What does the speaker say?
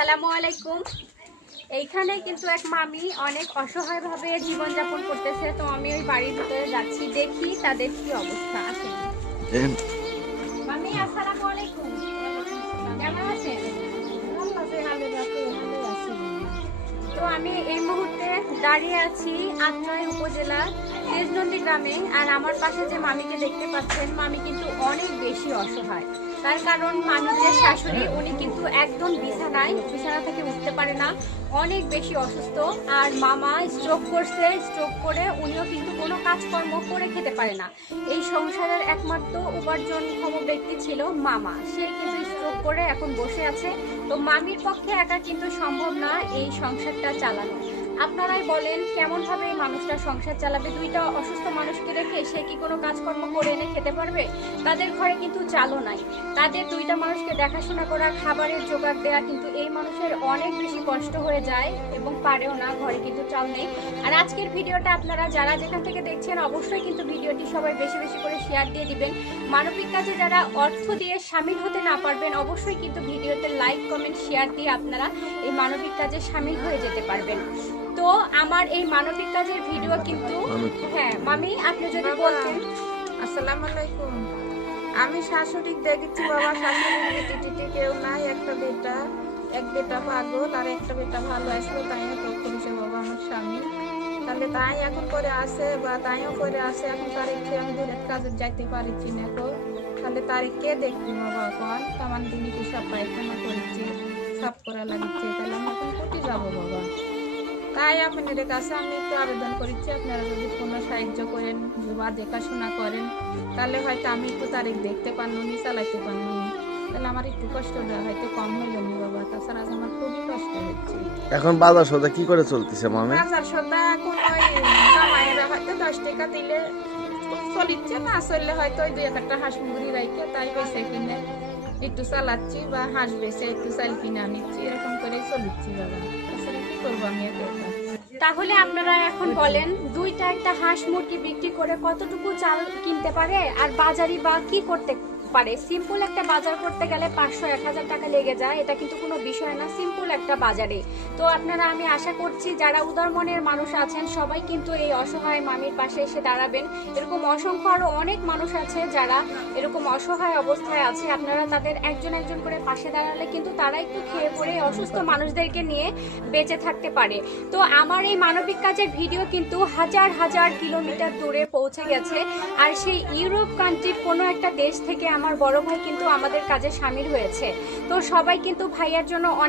আসসালামু আলাইকুম। এইখানে কিন্তু এক মামি অনেক অসহায়ভাবে জীবনযাপন করতেছে তো আমি ওই বাড়ির ভিতরে যাচ্ছি দেখি তাদের কি অবস্থা আছে। মামি আসসালামু আলাইকুম। কেমন আছেন? তো আমি এই মুহূর্তে দাঁড়িয়ে আছি আত্রাই উপজেলার তেজনন্দী গ্রামে আর আমার পাশে যে মামিকে দেখতে পাচ্ছেন মামি কিন্তু অনেক বেশি অসহায়। তার কারণ মানুষের শাশুড়ি, উনি কিন্তু একদম বিছানায়, বিছানা থেকে উঠতে পারে না, অনেক বেশি অসুস্থ। আর মামা স্ট্রোক করছে স্ট্রোক করে উনিও কিন্তু কোনো কাজকর্ম করে খেতে পারে না। এই সংসারের একমাত্র উপার্জনক্ষম ব্যক্তি ছিল মামা। সে কিন্তু স্ট্রোক করে এখন বসে আছে। তো মামির পক্ষে একা কিন্তু সম্ভব না এই সংসারটা চালানো। আপনারাই বলেন, কেমন ভাবে এই মানুষটা সংসার চালাবে? দুইটা অসুস্থ মানুষকে রেখে সে কি কোনো কাজকর্ম করে এনে খেতে পারবে? তাদের ঘরে কিন্তু চালও নাই। তাদের দুইটা মানুষকে দেখাশোনা করা, খাবারের জোগাড় দেওয়া কিন্তু এই মানুষের অনেক বেশি কষ্ট হয়ে যায় এবং পারেও না, ঘরে কিন্তু চাল নেই। আর আজকের ভিডিওটা আপনারা যারা যেখান থেকে দেখছেন, অবশ্যই কিন্তু ভিডিওটি সবাই বেশি বেশি করে শেয়ার দিয়ে দিবেন। মানবিক কাজে যারা অর্থ দিয়ে সামিল হতে না পারবেন, অবশ্যই কিন্তু ভিডিওতে লাইক কমেন্ট শেয়ার দিয়ে আপনারা এই মানবিক কাজে সামিল হয়ে যেতে পারবেন। তো আমার এই মানবিক কাজের ভিডিও কিন্তু হ্যাঁ মামি আপনি যদি বলতেন। আসসালামু আলাইকুম। আমি শাশুড়ি দেখেছি বাবা শাশুড়ি টিটি কেউ নাই একটা বেটা এক বেটা পাগল আর একটা বেটা ভালো আসলো তাই না? তো করেছে বাবা আমার স্বামী। তাহলে তাই এখন করে আসে বা তাইও করে আসে এখন তার তারিখে আমি দূরের কাজে যাইতে পারিছি না তো তাহলে তারিখ কে দেখবি বাবা এখন। আমার দিনই কি সব পায়খানা করেছে সাফ করা লাগছে তাহলে আমি এখন কোটি যাব বাবা। তাই আপনাদের কাছে আমি একটু আবেদন করেছি আপনারা যদি কোনো সাহায্য করেন বা দেখাশোনা করেন তাহলে হয়তো আমি একটু তারিখ দেখতে পারল নি চালাইতে পারল নি তাহলে আমার একটু কষ্টটা হয়তো কম হইল নি বাবা তাছাড়া আজ আমার খুবই কষ্ট হচ্ছে। এখন বাজার সদা কি করে চলতেছে মামি? বাজার সদা এখন ওই জামাইয়েরা হয়তো দশ টাকা দিলে চলিচ্ছে না চললে হয়তো ওই দুই একটা হাঁস মুরগি রাইকে তাই বেছে কিনে। একটু চালাচ্ছি বা হাঁস বেছে একটু চাল কিনে আনিচ্ছি, এরকম করে চলিচ্ছি বাবা। কি করব আমি তাহলে আপনারা এখন বলেন, দুইটা একটা হাঁস মুরগি বিক্রি করে কতটুকু চাল কিনতে পারে আর বাজারি বা কি করতে পারে। সিম্পল একটা বাজার করতে গেলে পাঁচশো, এক হাজার টাকা লেগে যায়, এটা কিন্তু কোনো বিষয় না। সিম্পল একটা বাজারে। তো আপনারা, আমি আশা করছি যারা উদার মনের মানুষ আছেন, সবাই কিন্তু এই অসহায় মামির পাশে এসে দাঁড়াবেন। এরকম অসংখ্য আরও অনেক মানুষ আছে যারা এরকম অসহায় অবস্থায় আছে। আপনারা তাদের একজন একজন করে পাশে দাঁড়ালে কিন্তু তারা একটু খেয়ে পড়ে অসুস্থ মানুষদেরকে নিয়ে বেঁচে থাকতে পারে। তো আমার এই মানবিক কাজের ভিডিও কিন্তু হাজার হাজার কিলোমিটার দূরে পৌঁছে গেছে। আর সেই ইউরোপ কান্ট্রির কোনো একটা দেশ থেকে আমার বড় ভাই কিন্তু আমাদের কাজে সামিল হয়েছে। তো সবাই কিন্তু ভাইয়ার জন্য